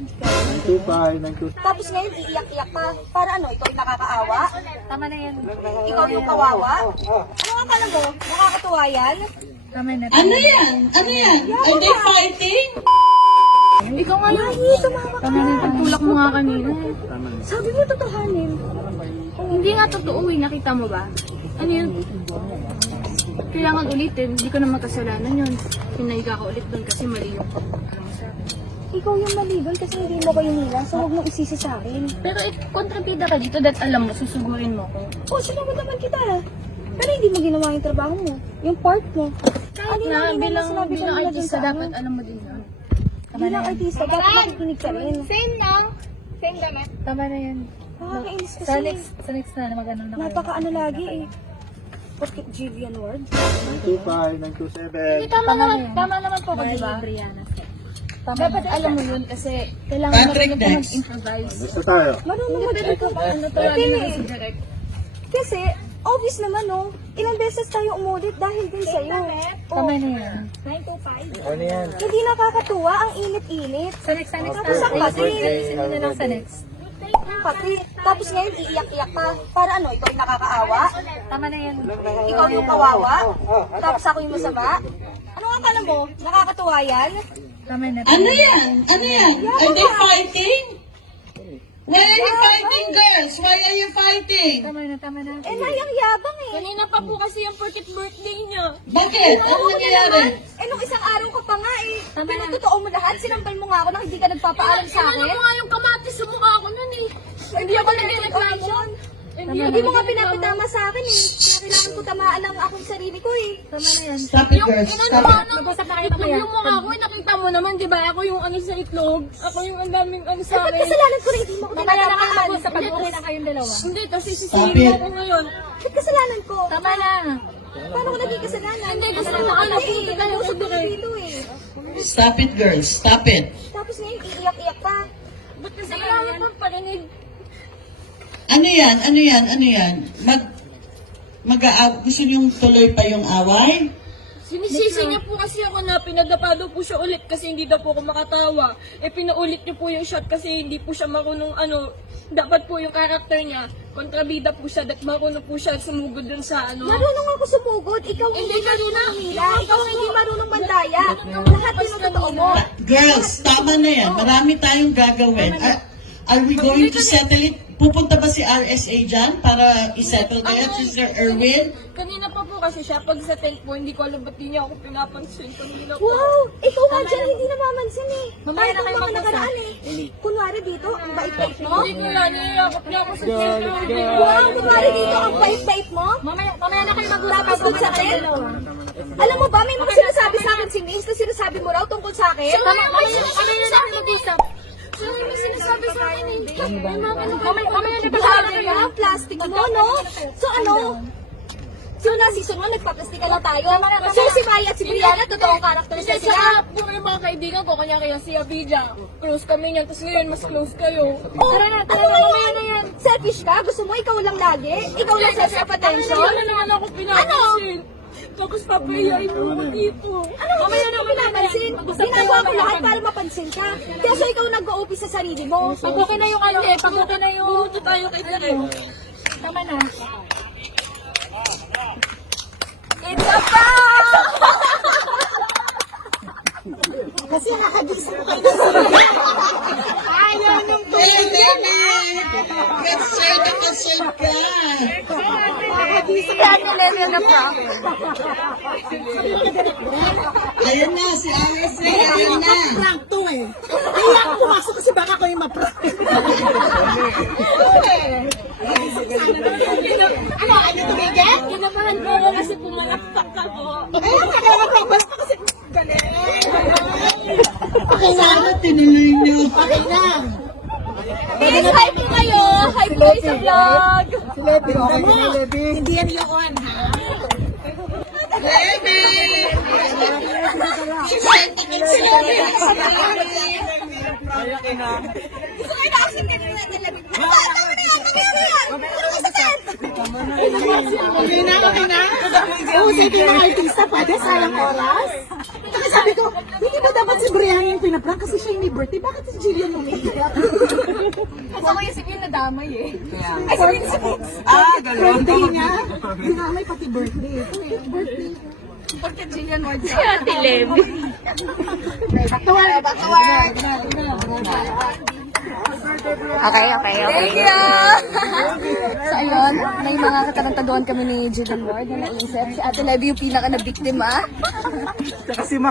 925. Tapos ngayon, iiyak-iyak ka. Para ano, ikaw yung nakakaawa? Tama na yan. Ikaw yung kawawa? Ano nga pala mo? Nakakatuwa yan? Tama na. Ano yan? Ano yan? Are they fighting? Ikaw nga lang. Tama na. Pagtulak mo nga kanina. Sabi mo totohanin. Hindi nga totoo eh. Nakita mo ba? Ano yun? Kailangan ulitin. Hindi ko na makasalanan yun. Pinaiga ka ulit doon kasi mali yung ano mo sa akin. Ikaw yung mali doon kasi hindi mo kayo nila. So huwag mo isisi sa akin. Pero kontrabida ka dito dahil alam mo, susugurin mo ko. Oo, sinagot naman kita. Pero hindi mo ginawa yung trabaho mo. Yung part mo. Kahit na, bilang artista, dapat alam mo din yun. Bilang artista, dapat makikinig ka rin. Same lang. Same damit. Tama na yan. Nakakainis Sa kasi. next na, mag-ano na kayo. Napaka-ano lagi eh. Porkit Jivian word. 925, 927. Hindi, tama naman po ko, di ba? Dapat alam mo yun kasi kailangan Patrick, marunong ka next. mag-improvise. Gusto tayo. Marunong Hindi, pwede ka ba? Ano tawagin na kasi direct? Kasi, obvious naman no, ilang beses tayo umulit dahil din sa'yo. Tama na yan. 925. Ano yan? Hindi nakakatuwa, ang init-init. Sa next na. Tapos ang pati. Ayusin mo na lang sa next. Pati. Tapos ngayon, iiyak-iyak ka. Para ano, ikaw yung nakakaawa? Tama na yan. Ikaw yung kawawa? Tapos ako yung masama? Ano nga pala mo? Nakakatuwa yan? Tama na. Ano yan? Ano yan? Are they fighting? Why are you fighting, girls? Why are you fighting? Tama na. Eh, nayang-yabang eh. Kanina pa po kasi yung porket birthday niya. Bakit? Ano nangyayari? Eh, nung isang araw ka pa nga eh. Tama na. Pinagtotoo mo lahat, sinampal mo nga ako nang hindi ka nagpapaalam sa akin. Ano mo nga yung kamatis sa mukha ko nun eh. Hindi ako nagreklamo. Hindi mo nga pinapatama sa akin eh. Kaya kailangan ko tamaan ang akong sarili ko eh. Tama na yan. Stop it, girls. Stop it. Mag-usap na kayo mamaya. Itlog mo nga ako, nakita mo naman, di ba? Ako yung ano sa itlog. Ako yung ang daming ano sa Ba't akin. kasalanan ko rin hindi mo ako Mamaya na kayo tinatamaan? mag-usap pag okay na kayong dalawa. Hindi, tapos Stop sisisihin it. mo ako ngayon. Ba't kasalanan ko? Tama na. Paano ko naging kasalanan? Hindi, gusto mo ano, pumunta tayo sa doktor. dito eh. Stop it, girls. Stop it. Tapos ngayon, iiyak-iyak ka. Ba't kasi kailangan mo parinig? Ano yan? Ano yan? Ano yan? Gusto niyong tuloy pa yung away? Sinisisi niya po kasi ako na pinadapa daw po siya ulit kasi hindi daw po ako makatawa. Eh pinaulit niyo po yung shot kasi hindi po siya marunong ano, dapat po yung karakter niya, kontrabida po siya, marunong po siya sumugod dun sa ano. Marunong ako sumugod. Ikaw hindi marunong humila. Ikaw hindi marunong mandaya. Lahat yung totoo mo. Girls, tama na yan. Marami tayong gagawin. Are we going to settle it? Pupunta ba si RSA dyan para isettle kayo, Sister Erwin? Kanina pa po kasi siya, pag sa tent po, hindi ko alam ba't di niya ako pinapansin. Kanina po. Wow! Ikaw nga dyan, hindi namamansin eh. Mamaya na kayo Kahit ang mga mag-usap. nakaraan eh. Kunwari dito, ang bait-bait mo. Hindi ko yan, niyayakap niya ako sa chest. Wow! Kunwari dito, ang bait-bait mo. Mamaya na kayo mag-usap. Tapos dun sa akin. Alam mo ba, may mga sinasabi sa akin si Miss na sinasabi mo raw tungkol sa akin. Mamaya na kayo mag-usap. May sinasabi sa akin eh. Mamaya na Sabi mo, plastic mo, no? So ano? So na season 1, nagpa-plastic na tayo. So si Maya at si Brianna, totoong karakter Kasi sila. sa yung mga kaibigan ko, kanya kaya si Abidja, close kami niyan, tapos ngayon mas close kayo. Tara na, mamaya na yan. Selfish ka? Gusto mo ikaw lang lagi? Ikaw lang self attention? Ano naman ako pinapansin? Tapos papayain mo ako dito. Ano mamaya na pinapansin? Ginagawa ko lahat para mapansin ka. Kaya so ikaw nag-o-OP sa sarili mo. Pag okay na yung ano eh, pag okay na yung... Pumunta tayo kay Tere. Tama na. It's a prank! Kasi nakagising ko kayo. Hey, baby! Let's share the surprise! Kaya level na prank. Ayan na, si RSA. Ayan na. Prank to eh. Kaya ako pumasok kasi baka ako yung ma-prank. Ano tumigil? Kinabahan ko ako kasi pumalakpak ako. Ay, nakakapag pa kasi galing. Okay na. Sana tinuloy niyo. Okay na. Please, hype mo kayo. Hype mo kayo sa vlog. Lebi, hindi yan loon ha. Baby! Sisentikin si Baby. Gusto kayo na-action ka nila talaga. Tama na yan, tama na yan. Ano ka sa set? Okay na, okay na. Oo, sige mga artista, pwede sayang oras. Sabi Sabi ko, hindi ba dapat si Brian yung pinaprank kasi siya yung may birthday? Bakit si Jillian yung umiiyak? Kasi ako yung sabihin na damay eh. Ay, sabihin si birthday niya. Dinamay pati birthday. Ito eh, birthday. Porque Jillian Ward Si Ate Levi. Backward! Okay. Thank you! So ayun, may mga katarantaduhan kami ni Jillian Ward na naisip. Si Ate Levi yung pinaka na biktima. Kasi